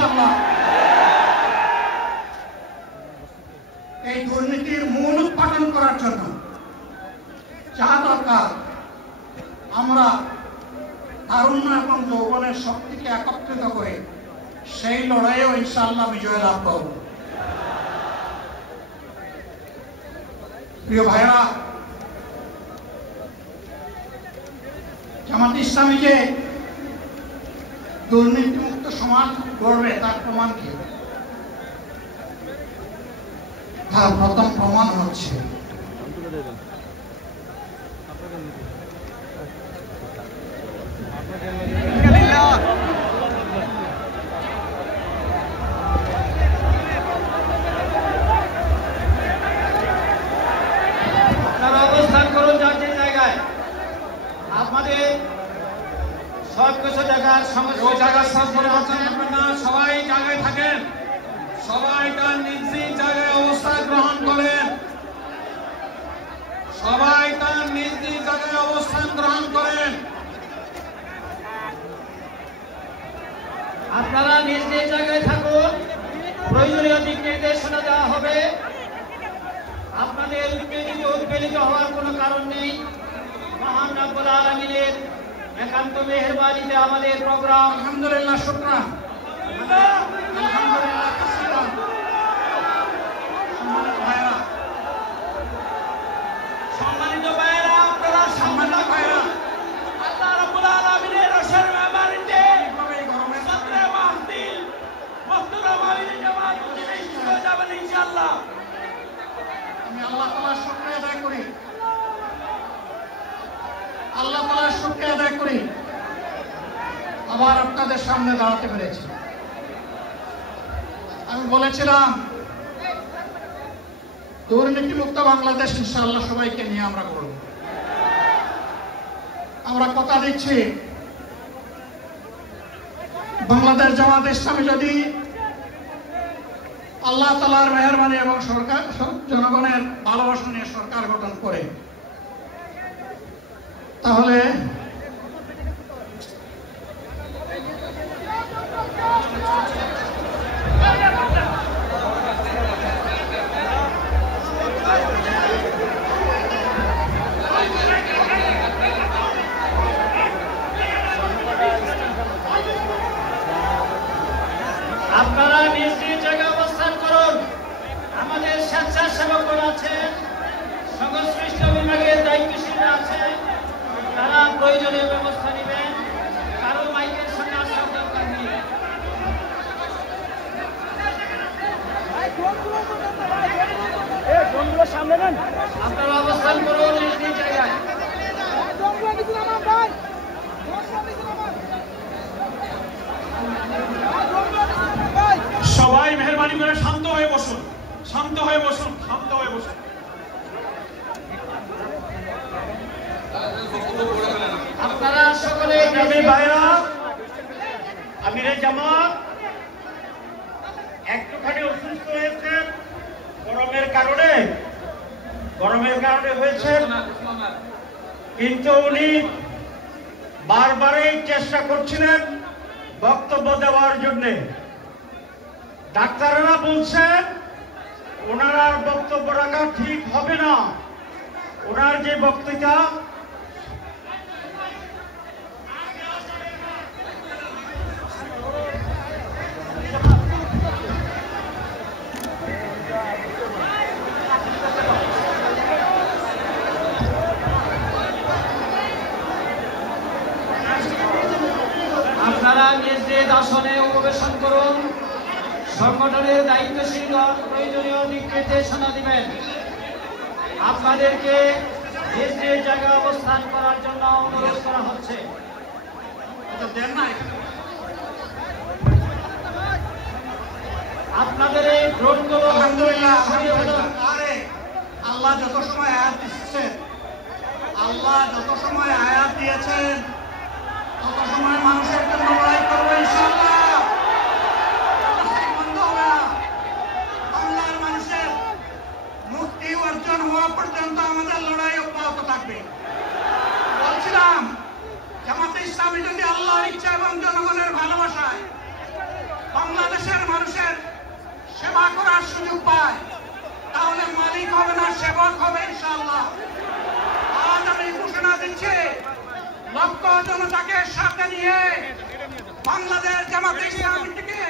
ইনশাআল্লাহ। এই দুর্নীতির মূল উৎপাদন করার জন্য যা দরকার, আমরা তারুণ্য এবং যৌবনের শক্তিকে একত্রিত করে সেই লড়াইয়েও ইনশাআল্লাহ বিজয় লাভ করব। প্রিয় ভাইরা, জামাত ইসলামী যে দুর্নীতিমুক্ত সমাজ গড়বে তার প্রমাণ কি? তার প্রথম প্রমাণ হচ্ছে অবস্থান করুন যার যে জায়গায়। আপনাদের সব কিছু জায়গার সবাই জায়গায় থাকেন, সবাই তার নিজ নিজ জায়গায় অবস্থান গ্রহণ করেন, সবাই তার নিজ নিজ জায়গায় অবস্থান গ্রহণ করেন। আপনারা নিজ নিজ জায়গায় থাকুন, প্রয়োজনীয় দিক নির্দেশনা দেওয়া হবে। আপনাদের উৎপীড়িত হওয়ার কোনো কারণ নেই। মহান রব্বুল আলামিনের একান্ত মেহেরবানিতে আমাদের প্রোগ্রাম আলহামদুলিল্লাহ, শুকরান, আলহামদুলিল্লাহ কাসীরান। সম্মানিত ভাইয়েরা, আপনারা সম্মানিত ভাইয়েরা, আল্লাহ রাব্বুল আলামিনের রসের মেহমানিতে সদরে মাহফিল মখদুরা মাহফিল জামাত প্রতিষ্ঠিত যাবেন ইনশাআল্লাহ। আমি আল্লাহ তাআলার শুকরিয়া আদায় করি, আল্লাহ তাআলার শুকরিয়া আদায় করি আবার আপনাদের সামনে দাঁড়াতে পেরেছি। আমি বলেছিলাম দুর্নীতিমুক্ত বাংলাদেশ ইনশাআল্লাহ সবাইকে নিয়ে আমরা করব। আমরা কথা দিচ্ছি, বাংলাদেশ জামাত ইসলামী যদি আল্লাহ তাআলার মেহেরবানি এবং সরকার জনগণের ভালোবাসা নিয়ে সরকার গঠন করে, তাহলে আপনারা নিজ নিজ জায়গায় অবস্থান করুন। আমাদের স্বেচ্ছাসেবকরা আছেন, সংশ্লিষ্ট বিভাগের দায়িত্বশীলরা আছেন, তারা প্রয়োজনীয় ব্যবস্থা নেবেন। কারো মাইকের সামনে আসার দরকার নেই। আপনারা অবস্থান করুন নিজ নিজ জায়গায়। সবাই মেহরবানি করে শান্ত হয়ে বসুন, শান্ত হয়ে বসুন, শান্ত হয়ে বসুন। আপনারা সকলে ভাইরা, আমিরে জামাত একটুখানি অসুস্থ হয়েছেন গরমের কারণে হয়েছে, কিন্তু উনি বারবারই চেষ্টা করছিলেন বক্তব্য দেওয়ার জন্য। ডাক্তাররা বলছেন ওনার আর বক্তব্য রাখা ঠিক হবে না। ওনার যে বক্তৃতা আপনারা নিজ নিজ আসনে উপবেশন করুন। সংগঠনের দায়িত্বশীলগণ প্রয়োজনীয় দিক নির্দেশনা দিবেন। আপনাদেরকে নিজ নিজ জায়গায় অবস্থান করার জন্য অনুরোধ করা হচ্ছে। আপনাদের এই ড্রোনগুলো আলহামদুলিল্লাহ, আল্লাহ যত সময় আয়াত দিচ্ছেন, আল্লাহ যত সময় আয়াত দিয়েছেন তত সময় মানুষের জন্য লড়াই করবো ইনশাআল্লাহ। বন্ধ হবে না। বাংলার মানুষের মুক্তি অর্জন হওয়া পর্যন্ত আমাদের লড়াই অব্যাহত থাকবে। বলছিলাম জামাতে ইসলামী যদি আল্লাহর ইচ্ছা এবং জনগণের ভালোবাসায় বাংলাদেশ সেবা করার সুযোগ পায় তাহলে মালিক হবে না, সেবক হবে ইনশাআল্লাহ। আজ আমি ঘোষণা দিচ্ছি, লক্ষ জনতাকে সাথে নিয়ে বাংলাদেশ জামাতে ইসলামী থেকে